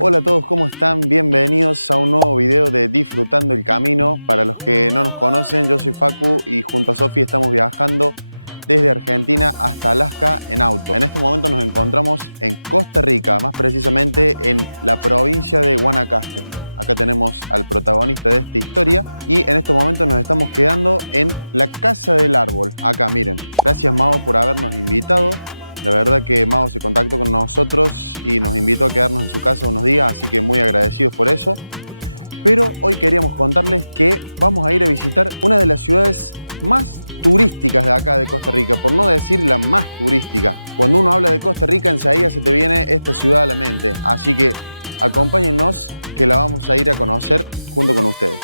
Hola a todos, ¿cómo están? Bienvenidos a un nuevo video de Disfrutando el Camino. Para los que no nos conocen, yo soy Facu y junto a Sofi estamos viajando desde Argentina hasta Alaska en auto. En este momento nos encontramos en Costa Rica, más precisamente en la provincia de Guanacaste. Acá tenemos al protagonista de esta historia y en estos momentos nos estamos quedando en la Casa del Árbol. Acá, miren. Gracias, Mao, por habernos invitado. La verdad que Mao se contactó con nosotros y nos invitó a quedarnos en su casa unos días, así que muy agradecidos por eso. Pero hoy queríamos contarles que vamos a ir a visitar una de las ciudades más turísticas de acá de Costa Rica, por no decir la más turística. Cuando uno habla de Costa Rica, enseguida se te viene esta ciudad a la mente. Así que acompáñennos, que la vamos a ir a conocer junto con ustedes.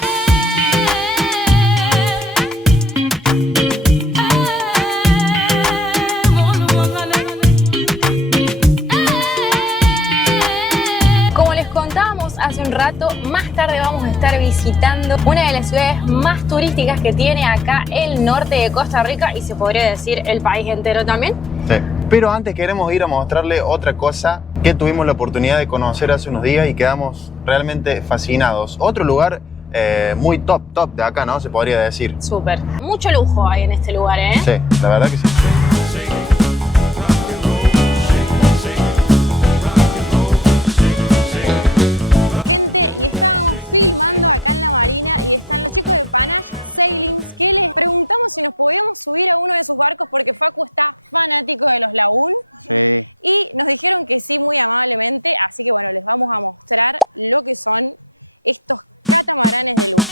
Hace un rato, más tarde vamos a estar visitando una de las ciudades más turísticas que tiene acá el norte de Costa Rica y se podría decir el país entero también. Sí, pero antes queremos ir a mostrarle otra cosa que tuvimos la oportunidad de conocer hace unos días y quedamos realmente fascinados. Otro lugar muy top de acá, ¿no? Se podría decir. Súper. Mucho lujo hay en este lugar, ¿eh? Sí, la verdad que sí. Y estábamos filmando acá en la marina y están los chicos de Panache Sailings, que les preguntamos si nos podíamos subir a uno de sus barcos porque Facu está fanático de los Lagoon. Sí. Y nos dijeron que sí, muy amablemente, así que bueno, les vamos a mostrar lo que son estos catamaranes de lujo.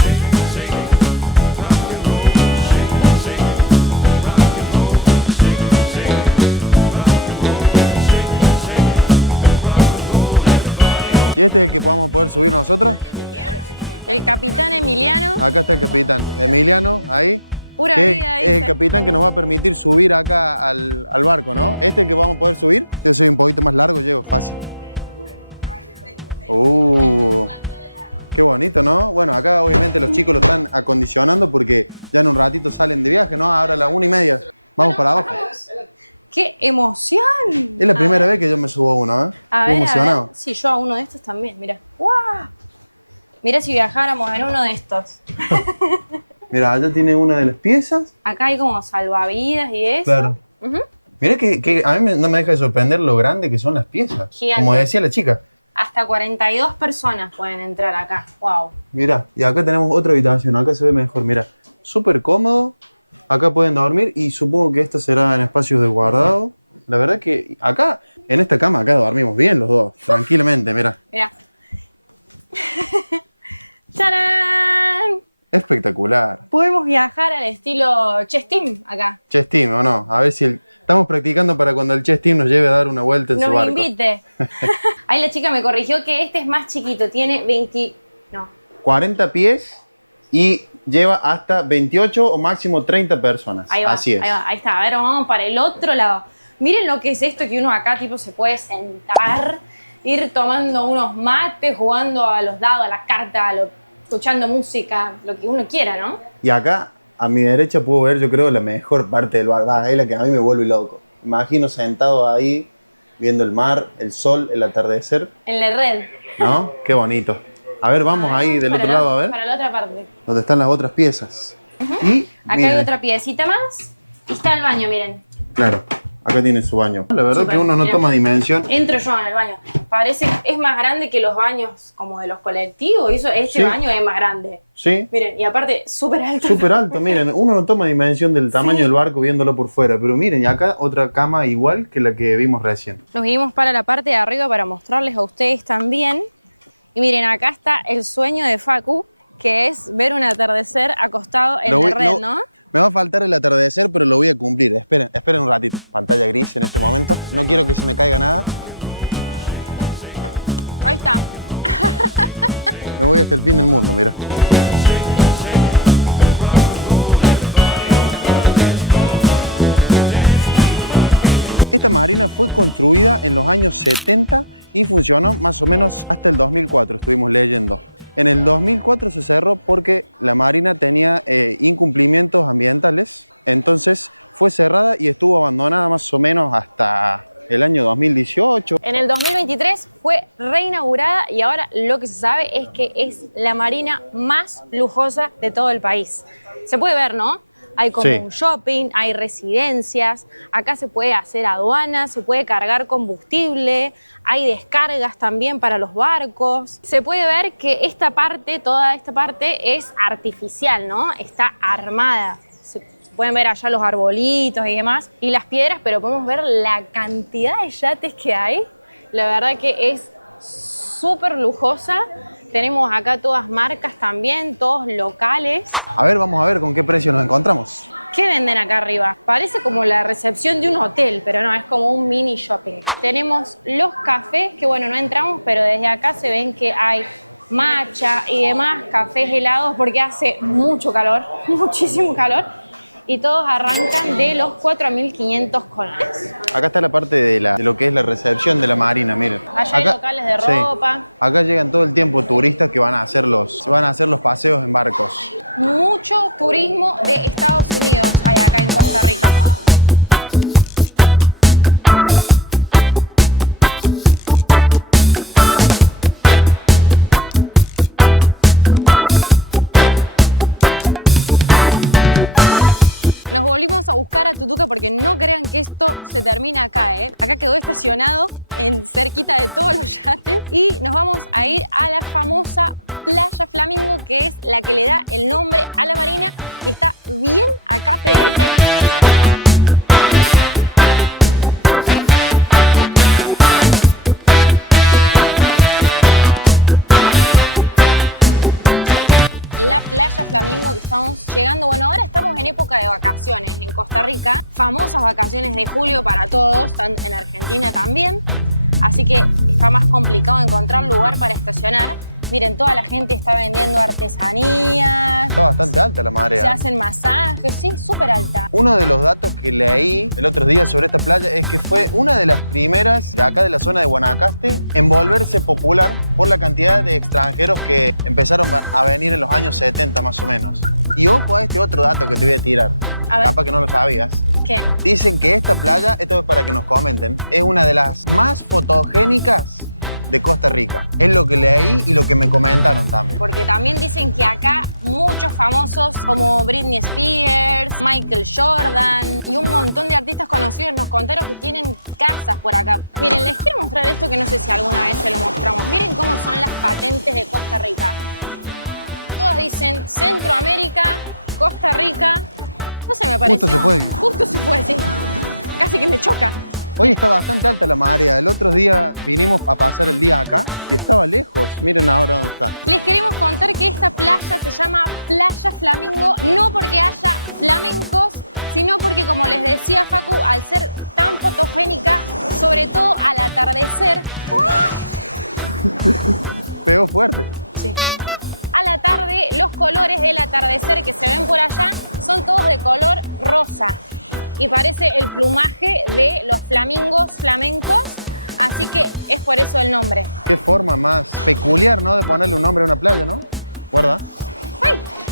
¿Y este es el que podamos poder subir nosotros? El capitán Emiliano. Acá está el capitán Emiliano, ahí. Pura que vida, es dice. el capitán que nos va a permitir subir acá al barco, ¿no? Este es el que vamos a poder subir. Yo soy un poquito más largo, llego fácil. Qué bonito, ¿no? Bueno, acá obviamente los chicos lo están acondicionando porque ya en un ratito salen de viaje, ¿no? Ahora a las 1:30. Vamos para abajo. ¡Qué emoción! Es la primera vez que yo me subo a uno, ¿eh? Estoy emocionado. A ver. Sí, yo a uno de estos también, mira. ¡Wow! Mira si viajáramos en uno de estos. Mira, allá tiene una de las piezas. Acá hay como salvavidas y eso. Claro. Mira que a mí no me deja de sorprender lo grande que son las piezas. Gigante. Como decía la chica. Hasta 42 personas pueden entrar acá. ¡Wow! Mira, y acá tenemos otra habitación. Acá se ve mejor, mira. Súper cómodo. Acá pueden dormir y supongo que esta será en espacios de guardado. La verdad que acá, en esta cama, acá dormimos bien los dos. Tranquilamente, mira. Mira. ¡Tarán! Espectacular. Podemos viajar al estilo chess team acá. Chess Team, ¿o no? A ver si estamos practicando para cuando el Chess Team nos lleve a dar una vuelta en su barco. Nos invite. Ahí la chica me corrigió que este es más chiquito. Tiene 40 pies y lleva hasta 28 o máximo 30 personas. Ahí va, así es. ahí está. A ver, vamos para el otro lado. Miren lo que es esto, que uno acá tipo se puede sentar, ir tomando unos mates, jugando a los dados, a las cartas, escuchando música, lo que uno quiera, ¿no? Y acá, a mi derecha, puedo ver, yo creo, la mejor parte del bar. Es la que a mí me vuelve loco. Imagino sentado ahí, viendo el mar, el sol, el atardecer. En la red. ¿No? Qué bonito. A ver, vamos ahí del otro lado, a ver. Para la otra parte. Donde están las otras piezas. Y acá miren, hay otra piecita más. Y está el baño, miren. Claro, acá tiene su baño. La verdad Súper, que uno no mirá. toma dimensión. Entro yo en el baño. Parece que es más grande que los baños como de los colectivos. Este Sí. baño es más grande. Sí. Miren, y aparte, súper alto. Súper alto, miren, uno no toma dimensión del tamaño del barco viéndolo por fuera, pero miren, y acá otra cama igual que la que vimos recién. Nos vinimos para la parte de arriba para mostrarles a ustedes también. Y miren, acá está el sueño de Facu, que es ver un atardecer acostado en la red, ¿no? Me va a faltar el atardecer, pero lo voy a cumplir. Esperen un ratito. Pantalla gris en este momento. No quiero que se me caiga nada. Ahí está. Me voy hasta el fin del mundo, mira. Esta marina fue construida en los años 70 y funcionó más o menos hasta el 2004, estuvimos leyendo. En el 2004 se cerró porque la marina tenía incumplimientos ambientales, entonces fue cerrada y estuvo abandonada más o menos hasta el año 2018. En el 2023 fue reinaugurada y ahora lo que se sabe es que es la marina más lujosa de todo el país. Se puede ver, ¿no? Hay como un shopping, hay residencias, acá se puede hacer aduana, se puede cargar combustible, hay descargas también para los barcos. Se puede ver que esta parte, toda esta parte es artificial, ¿no? Está armada. Se pueden ver allá los arbolitos y demás, y las piedras, pero podemos ver la cantidad de yates que hay. La verdad que es súper lujosa. Tenemos acá todas marcas también, todos locales. A ver, vamos a ver con qué precio nos encontramos. ¿Qué venden acá arriba? Parece como la recepción de un hotel, pero no, es como un mini shopping. Tenemos los cafés, que bueno, no entramos, pero desde acá se ven que hay matcha y demás, cafés helados, porque hace mucho calor, muchísimo calor. Y todos arrancan de los 4.500 colones. Acá está la parte de lo que es la recepción de la marina, miren. Allá hay locales de ropa. Sí. Acá llegan todo el tiempo turistas que van a hacer los paseos en barcos. Mucho turismo de Estados Unidos hay acá en Costa Rica. Nos volvimos a buscar a Tutuca porque no crean que esto se termina acá, ¿eh? Acá quedó estacionado cerquita de todos los yates y nos vamos a ir a la famosa Playa Flamingo, que es la que le da el nombre a la marina y está bien acá pegadita. Playa Flamingo, que estamos llegando. Bueno, ahora estamos en época de vacaciones en Costa Rica, famosas vacaciones de julio para todos, están en Argentina también, así que está más complicado encontrar lugar para estacionar. Miren, toda la gente está vendiendo artesanías. Está bastante alta la marea. Se hacen masajes, sí, súper alta. Uno de los datos que leí el otro día sobre esta playa es que fue una de las primeras de acá de la zona de Guanacaste en volverse popular por la cantidad de extranjeros que empezaron a venir en los años 70 más o menos. Y ojo a este otro dato que te voy a tirar. A ver. Capaz que no lo sabías. ¿Qué? Dicen que esta playa, esto es para que nos comenten, es una de las más fotogénicas de Costa Rica. Es lo que leí y lo que me comentaron también. Porque también dicen que acá muchos famosos como Britney Spears, Michael Jordan y un montón de artistas conocidos nos contaron que tienen casas por acá. Miren, les quiero mostrar esto que no sé si alguna vez se lo mostramos. Miren cómo son las patentes de Costa Rica. Todas dicen Centroamérica, Costa Rica. No sé, me pareció. Justo se fue. Justo se fue, sí. Casi que me choca. Hoy está bastante alta la marea. El otro día vinimos a pasar el día acá y estaba lejos. Miren ahora dónde está. Les queremos contar que esta playa se llama Playa Flamingo, no porque haya flamencos, sino porque, como les decía Facu, al ser tan fotogénica, sobre todo al atardecer... Pegó fuerte. Sí. A la tarde, los colores del atardecer que se ven por allá son todos de color rosa. Y parece el plumaje de los flamingos flamencos, así que es por eso el nombre. Qué forma más peculiar, ¿no?, de ponerle un nombre a una playa, ¿no? Guarda.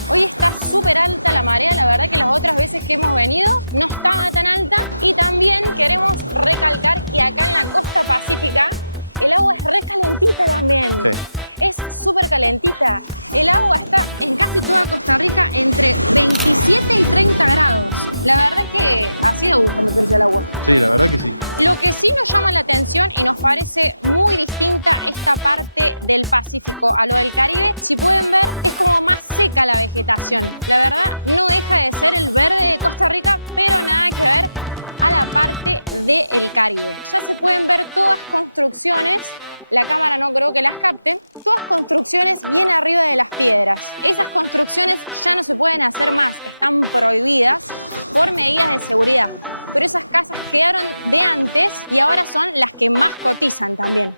Hoy está súper alta la marea, la verdad que las otras veces que hemos venido no estaba tan alta. Y también queremos recalcar que acá en la costa pacífica el agua es re calentita también. Sí. Es súper calentita. El agua está en casi toda Costa Rica entre 27 y 30 grados. La verdad que así de gusto meterse al agua. Sí, la verdad que sí. Lo que sí nos llama la atención y nos parece muy distinta esta parte del Pacífico a lo del Caribe, si pueden ver, es como más seca la vegetación. La verdad, no deja de ser el verde de Costa Rica, pero nada que ver a la parte del Caribe. Ya se pueden ver todas construcciones. La cámara no creo que las capte. Todas construcciones bien arriba de las piedras. Esas construcciones ya no se pueden hacer más, están prohibidas por medidas de seguridad. Pero esas casas quedaron de antes y ahora son las que más cotizan también.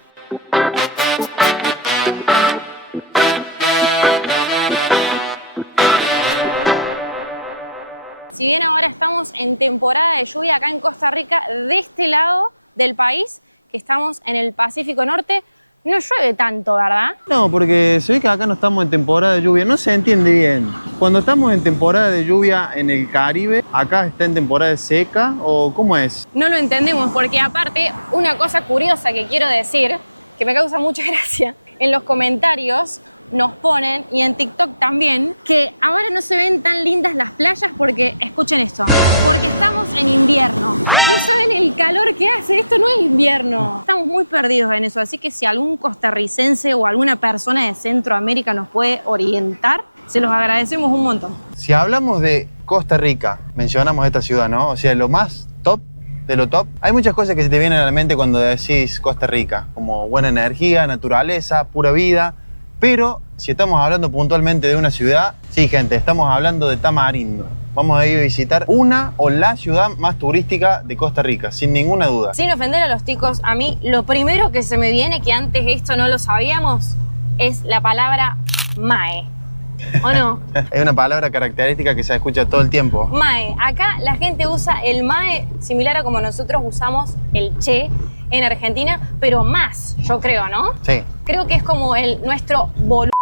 Si bien ahora estamos en temporada de lluvia acá en Costa Rica, de este lado del país, que estamos en el Pacífico Norte, No llueve tanto, ¿verdad? No, porque se ve que acá no estamos en temporada de lluvia, no se entiende bien. Cuando estamos en temporada de lluvia en el Caribe, ¿acá está en temporada de seca o cómo es? No lo entendemos porque aparte, una cosa curiosa que quiero decir, que me causa mucha gracia, en los comentarios nos ponen, y en TikTok también, que ahora no se ven tan lindas las playas porque, escuchen esto, porque estamos en invierno. No saben el calor que hace, esto no es invierno. Estamos muy perdidos en eso, así que si algún costarricense o alguna persona de Centroamérica nos puede orientar, se los agradecemos un montón. Si hablamos de Costa Rica, mencionamos esta ciudad, ¿no? O sea, lo más top de lo top. Hay muchas cosas que se te vienen a la mente cuando decís Costa Rica, como buena energía, naturaleza, pura vida. Pero si estamos hablando puntualmente de una ciudad, sí, gente, estamos hablando de Tamarindo. Vamos a ir a visitar una o la ciudad más turística de Costa Rica, sin ninguna duda. Sin ofender a los ticos, a mí lo primero que se me viene, que antes esto no lo sabíamos, es la palabra mae. ¿O no? Es una palabra característica que se escucha todo el tiempo. Mae. Acá la gente usa el mae similar a como nosotros usamos el che en Argentina, pero más, yo creo, ¿no? Sí. Creo que es como nuestro boludo.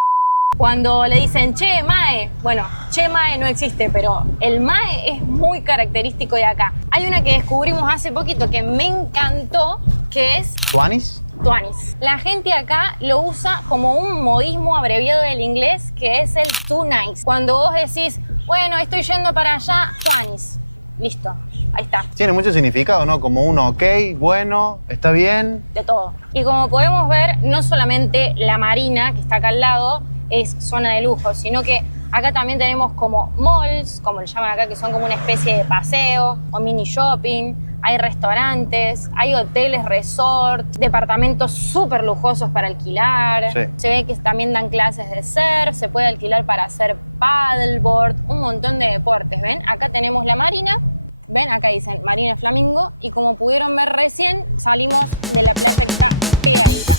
Cuando le dicen che mae, bueno, che mae no existe, pero el mae es muy característico de acá. Hay una que descubrimos hace poquito que me encantó, que es ¿Tuanis? tuanis. La gente acá lo usa como un modismo abreviado del inglés, que es el too nice. Cuando vos decís, bueno, estoy yendo para allá, tuanis. Listo, ahí está. Tiene mucho significado, ¿no? Como un ok, bueno, está bien. De todo. Y como podemos ver, no solamente la marina, que está acá al lado, es zona de lujo, sino que acá también tenemos como malls, como le llaman acá, que son como una especie de paseo o mini shopping. Hay restaurantes, hay hoteles, resorts, departamentos súper lujosos para alquilar. Sí. Se ve que también dan clases de surf, se puede alquilar para hacer paddleboard, un montón de deportes, ¿ven? Acá tenemos la marina, ven, acá dicen Marina Flamingo, y como pudieron ver recién, salimos de la playa que está pegadita.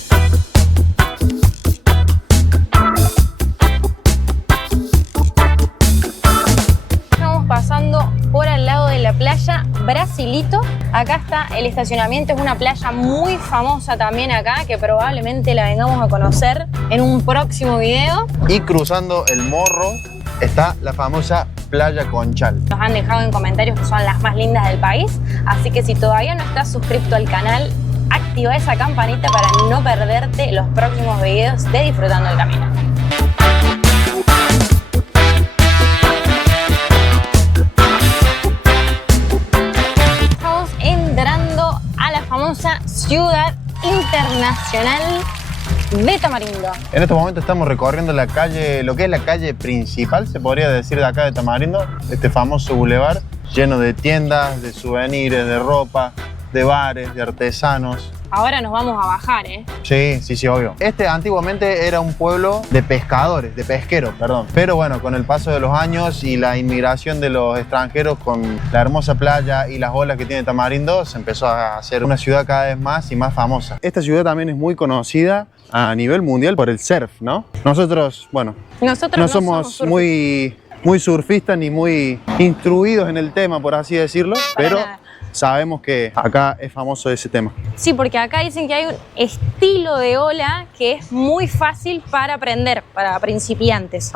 Pasando por al lado de la playa Brasilito. Acá está el estacionamiento, es una playa muy famosa también acá, que probablemente la vengamos a conocer en un próximo video. Y cruzando el Morro está la famosa Playa Conchal. Nos han dejado en comentarios que son las más lindas del país, así que si todavía no estás suscrito al canal, activa esa campanita para no perderte los próximos videos de Disfrutando el Camino. Famosa ciudad internacional de Tamarindo. En estos momentos estamos recorriendo la calle, lo que es la calle principal, se podría decir, de acá de Tamarindo, este famoso bulevar lleno de tiendas, de souvenirs, de ropa, de bares, de artesanos. Ahora nos vamos a bajar, ¿eh? Sí, obvio. Este antiguamente era un pueblo de pescadores, de pesqueros, perdón. Pero bueno, con el paso de los años y la inmigración de los extranjeros con la hermosa playa y las olas que tiene Tamarindo, se empezó a hacer una ciudad cada vez más y más famosa. Esta ciudad también es muy conocida a nivel mundial por el surf, ¿no? Nosotros, bueno, no somos muy surfistas ni muy instruidos en el tema, por así decirlo, pero sabemos que acá es famoso ese tema. Sí, porque acá dicen que hay un estilo de ola que es muy fácil para aprender, para principiantes.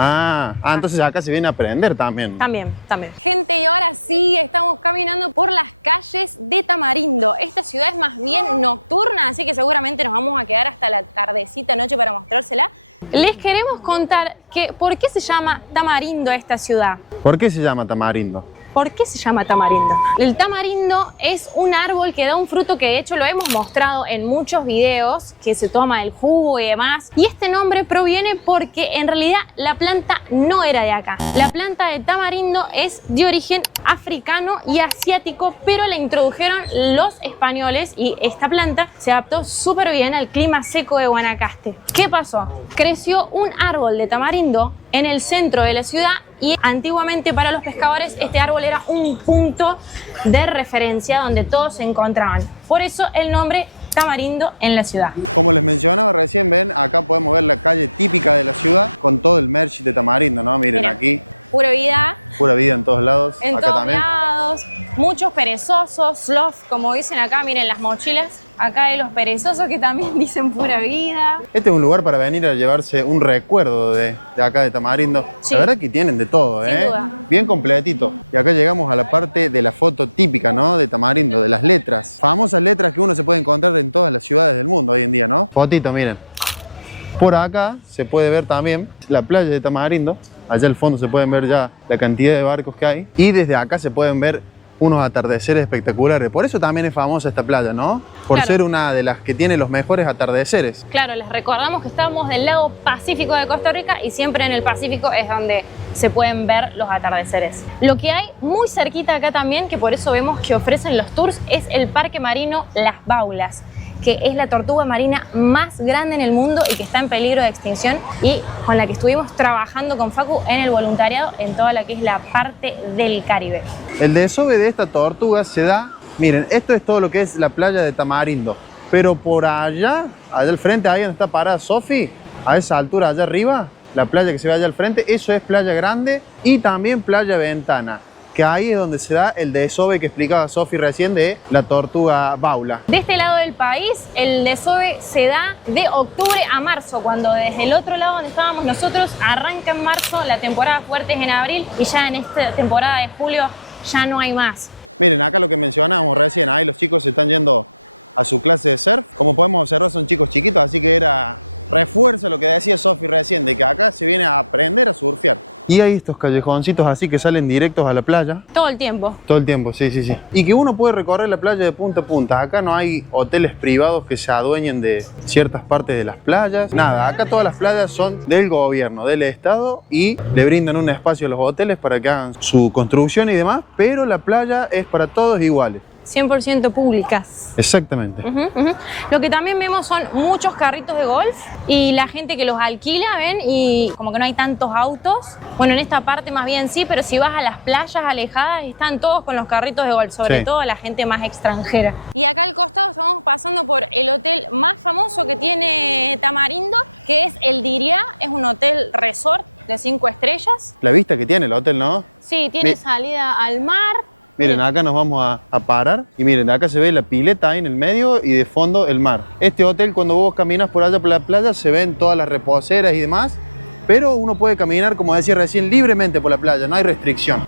Entonces acá se viene a aprender también. También. Gente, y ahora sí, estamos caminando por las calles de Tamarindo. Esta ciudad es más bien nocturna, así que seguramente nos vamos a quedar hasta la tardecita noche para mostrársela. Les queremos contar que ¿por qué se llama Tamarindo esta ciudad? ¿Por qué se llama Tamarindo? ¿Por qué se llama tamarindo? El tamarindo es un árbol que da un fruto que de hecho lo hemos mostrado en muchos videos, que se toma el jugo y demás. Y este nombre proviene porque en realidad la planta no era de acá. La planta de tamarindo es de origen africano y asiático, pero la introdujeron los españoles y esta planta se adaptó súper bien al clima seco de Guanacaste. ¿Qué pasó? Creció un árbol de tamarindo en el centro de la ciudad y antiguamente para los pescadores este árbol era un punto de referencia donde todos se encontraban. Por eso el nombre Tamarindo en la ciudad. Como les mencionaba recién, ven, acá podemos ver la calle típica de la ciudad con todo el merch de Tamarindo, ¿no? Miren aquí. Pura vida. Pura vida en todos lados. En acá todos también. lados. lados, muchos perezosos, sloth, como dicen acá, miren las mochilas. Acá hay los perezosos que también dicen pura vida. Este es un lugar para venir a llevarse un recuerdo de acá de Tamarindo. Sí. La verdad que tienen de todo, Sin duda. Bien completito. Y acá llegamos a la parte de la foto típica, ¿no? De Tamarindo, de las letras. Famosas letras que uno se puede encontrar en todas las ciudades del mundo hoy en día, ¿no? Fotito, miren. Por acá se puede ver también la playa de Tamarindo. Allá al fondo se pueden ver ya la cantidad de barcos que hay. Y desde acá se pueden ver unos atardeceres espectaculares. Por eso también es famosa esta playa, ¿no? Por Claro. ser una de las que tiene los mejores atardeceres. Claro, les recordamos que estamos del lado Pacífico de Costa Rica y siempre en el Pacífico es donde se pueden ver los atardeceres. Lo que hay muy cerquita acá también, que por eso vemos que ofrecen los tours, es el Parque Marino Las Baulas, que es la tortuga marina más grande en el mundo y que está en peligro de extinción y con la que estuvimos trabajando con Facu en el voluntariado en toda la que es la parte del Caribe. El desove de esta tortuga se da, miren, esto es todo lo que es la playa de Tamarindo, pero por allá al frente, ahí donde está parada Sofi, a esa altura allá arriba, la playa que se ve allá al frente, eso es Playa Grande y también Playa Ventana, que ahí es donde se da el desove que explicaba Sofi recién de la tortuga baula. De este lado del país, el desove se da de octubre a marzo, cuando desde el otro lado donde estábamos nosotros arranca en marzo, la temporada fuerte es en abril y ya en esta temporada de julio ya no hay más. Miren, acá lo que mencionábamos recién, ahí los chicos se están yendo a su clase de surf. Como podemos observar, son chicos chiquitos, así que refuerza lo que decía Sofi recién, de que acá se viene a aprender a surfear. Y hay estos callejoncitos así que salen directos a la playa. Todo el tiempo. Todo el tiempo, sí, sí, sí. Y que uno puede recorrer la playa de punta a punta. Acá no hay hoteles privados que se adueñen de ciertas partes de las playas. Nada, acá todas las playas son del gobierno, del estado y le brindan un espacio a los hoteles para que hagan su construcción y demás, pero la playa es para todos iguales. 100% públicas. Exactamente. Lo que también vemos son muchos carritos de golf y la gente que los alquila, ¿ven? Y como que no hay tantos autos. Bueno, en esta parte más bien sí, pero si vas a las playas alejadas están todos con los carritos de golf, sobre Sí. todo la gente más extranjera. Y acá al costado estamos pasando por el hotel más famoso que tiene Tamarindo, que es el Diria. Es un hotel resort de 5 estrellas. La vista que tiene el hotel, ¿no? Sí, tiene Mi- salida al mar. Miren, acá nos vamos a parar y miren, acá se ve la pileta ahí en el medio y de fondo el mar. Este hotel, cuando vos caminas por allá por la playa, se ven todas las reposeras y demás, pero uno puede caminar, como decía recién, libremente por la playa, no hay restricción.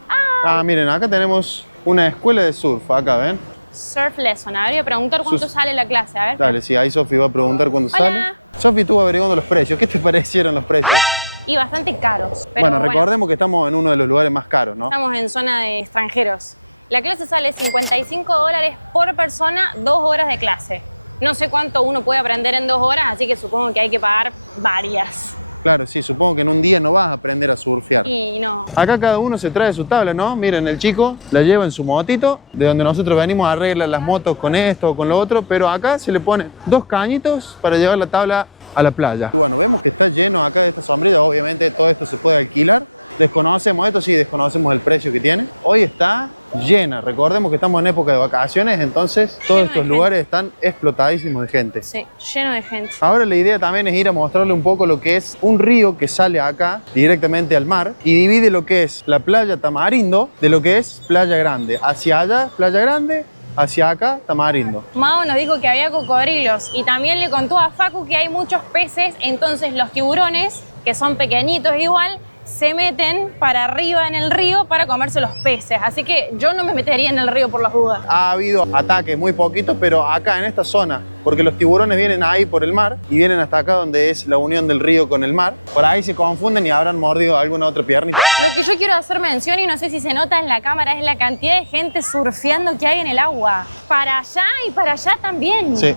Miren, acá tenemos una escuela de surf, acá, ¿ven? Surf lesson. A ver, voy a preguntar cuánto sale la clase, a ver. Dale, sí, ahí Sofi va a preguntar cuándo Hola. sale. Sofi estuvo averiguando los precios, ¿qué te parecieron los precios? Y bastante caros. Pero Bueno, recordemos que estamos en uno de los lugares más caros, ¿no? estamos en zona de extranjeros. La clase sale $55 por persona, 2 horas de clase. No sé cuánto uno puede aprender en 2 horas, así que supongo que hay que pagar varias. Claro, sí, supongo que en un día no vas a aprender a surfear. Y no. Acá cada uno se trae su tabla, ¿no? Miren, el chico la lleva en su motito, de donde nosotros venimos a arreglar las motos con esto o con lo otro, pero acá se le ponen 2 cañitos para llevar la tabla a la playa. Y bueno, vemos que está lleno acá de esta sombrilla, obviamente todo esto se puede alquilar. Desconocemos esto, sí, desconocemos el precio que tiene. Hoy está llena, recordemos que estamos en época de vacaciones, entonces todos Lleno de estos gente. lugares están explotadísimos de gente. Sí, lleno de gente. Ahora la idea también es ir a mostrarle un poco lo que es un río que sale acá directamente al mar y divide lo que es la playa Tamarindo de lo que es Playa Grande. Hacia allá, Playa Grande, hacia acá, Tamarindo. Mao nos dijo que había cocodrilos y también le contó a Facu que hay muchos peces, entonces los tiburones, que son pequeñitos igual, se meten para arriba en el río para comerse los peces. Así que yo no me metería en el río por las dudas. Ha habido ataques muy poquitos, pero acá en esta zona, porque los tiburones vienen ahí por el mar y vienen hasta acá donde es la unión del río con el mar. Por ahí se confunden y habrán mordido alguna otra piernita. Lo que yo quiero hacer mención, y no sé si se nota en la cámara, es la cantidad de gente surfeando que hay en el agua. Para allá y para allá también. Sí.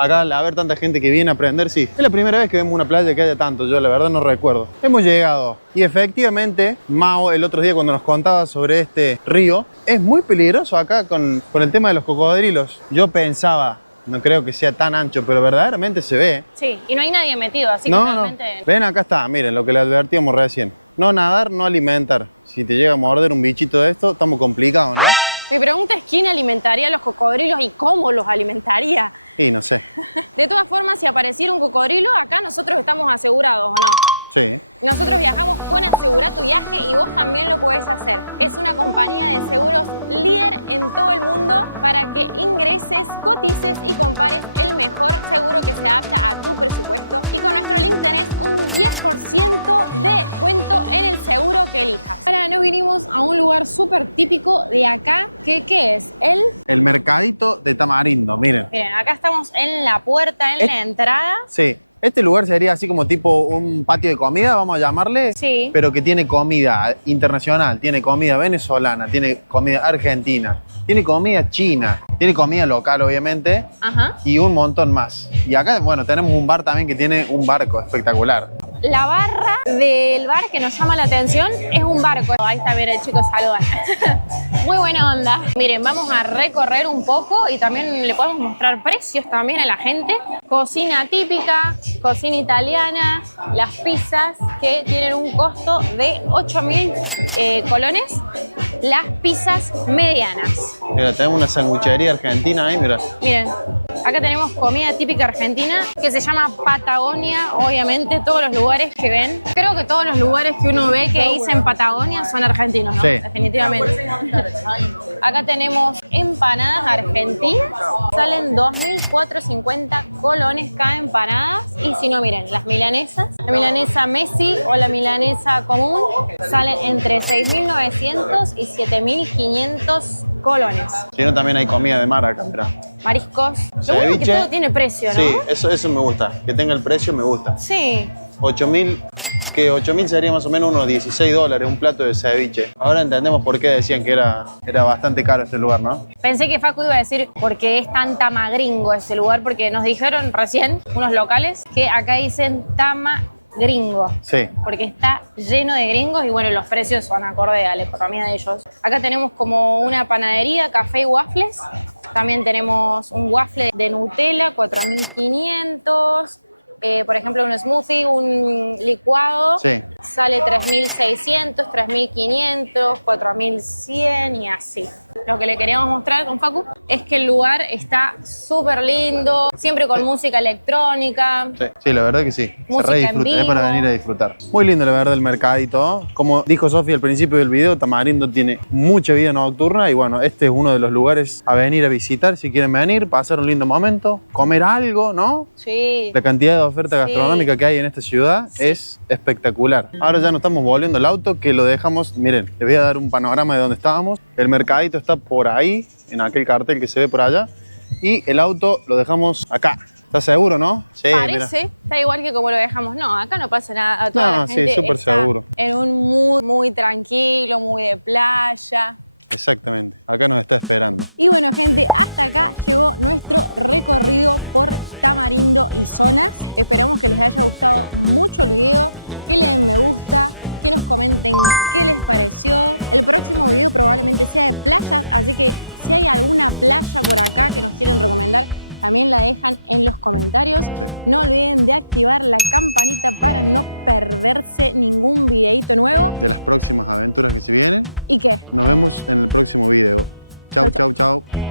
Acá al haber tanta gente que viene a aprender, sí. Es la primera vez que vemos una playa que haya tanto, yo la verdad no recuerdo. Hemos llegado y efectivamente, Mao el otro día cuando nos contaba sobre este río, es muy peligroso acá con el tema de los cocodrilos. Yo pensaba, no creo que sea tan ancho, pero verdaderamente se ve. Sí, y no hay nadie metido, así que No, realmente... ven, acá está, miren lo que le advertíamos recién. No nadar, no alimentar. Si te llega a morder un bichito de esto, estamos complicados, ¿no? Mi pregunta es quién alimentaría a los cocodrilos y cómo los alimentaría. Y no sé. De todas formas, si apareciera un cocodrilo, acá nosotros estamos asegurados, ¿o no? Sí. Nosotros viajamos con Asegura tu Viaje y vos también lo podés hacer. Es una compañía de seguros líder en todo el mundo para que ingreses, cotices y compares el mejor seguro que se adapta a tu presupuesto. Y con nuestro link tenés un 10% de descuento en el seguro que elijas. Ahora nos vinimos a un lugar súper típico de acá. ¿Qué es? El mercadito de Tamarindo, miren. Miren, acá estamos en la puerta, en la entrada. Sí. Este lugar sería así como tipo un patio de comida, vamos a llamarle. Sí. Pero que tiene comida internacional, tiene comida venezolana, tiene comida argentina, tiene comida china, tiene comida local obviamente. Ajá. Y un montón más. Y acá, bueno, tenemos un bar también que tiene un barco espectacular. La barra del bar que nos llama la atención es un barco. Ahí está, miren, chicos, saludan. Muy buena onda. Miren, vamos a recorrer un poco y también le podemos mostrar precios también a la gente. Cocina típica, cocina italiana, las pizzas que tienen un costo de 8.000 colones. Las pizzas medianas. Mira, tenemos una sanguchería argentina ahí, mira. Miren, acá tenemos comida típica argentina que se llama Patagonia. Obviamente todos los lugares que ven, creo que todos los lugares que uno ve que dicen Patagonia son argentinos, ¿no? Sí. Definitivamente. Acá tenemos empanadas argentinas, salen 2.450 colones cada empanadas. Y si no, miren, las milanesas, la milanesa Messi o la milanesa común salen entre 6.900 y 7.500 colones. Si no, también hay comida de mar acá, mira. Mariscos. Lo bueno es que todo tiene precio, ¿no? Sí, eso me gusta. Que tenga el precio me gusta. Sí. 8.000, que 8.000 sería más o menos unos $16, un plato de ceviche. Ahora entendemos por qué decían que era bastante caro este lugar, ¿no? Pensé que Facu iba a decir porque es tan tamagringo este lugar, porque nos dijeron recién unos locales que acá dicen tamagringo. Sí. Porque está lleno de gringos y bueno, los precios son acorde a la economía de ellos. Acá tenemos como una panadería, café y waffles. También tenemos un waffle de Nutella, 4.500. Por ejemplo, un smoothie, un licuado, Sí. sale 3.600, 3.500, 4.100 y así. Lo que le queríamos mostrar con Facu es que el lugar está súper lindo, siempre con música electrónica. Sí, la verdad que sí. Música Se en disfruta, es para vivo. venir a disfrutar. Muy lindo la verdad el mercadito. Como dijo Sofía al principio del video, Tamarindo tiene mucha vida nocturna y bueno, este es uno de los lugares a venir a visitar si quieren venir, pasar un lindo momento, comer algo, ¿no? Sí. La cantidad de oferta Sí. gastronómica que hay en esta ciudad es espectacular. Ahora ya nos estamos volviendo al auto, que lo dejamos, miren, les voy a dar un panorama de dónde estábamos. El mercadito está por ahí, en aquel cartel que se ve por allá, y el auto lo dejamos acá. ¿Estás seguro, no? Sí, Parece, está igual que como lo dejamos. No, acá no pasa nada. A toda No, la sí, gente súper está seguro. en un mood muy tranquilo, muy de playa. Exactamente, acá nos está esperando. Y bueno, gente, hasta acá llegó nuestro recorrido por Tamarindo y zonas. Esperamos que les haya gustado mucho el video, que le den me gusta, que nos comenten qué les pareció. El próximo video probablemente sea de playas, así que si hay alguna playa por acá que nos quieren recomendar, también la dejan en los comentarios. Sí. No olviden de activar la campanita para no perderse ningún videito nuevo. De las próximas aventuras que se vienen, ¿Y qué? nos vemos en el próximo video. Chau, Chau, chau, chau.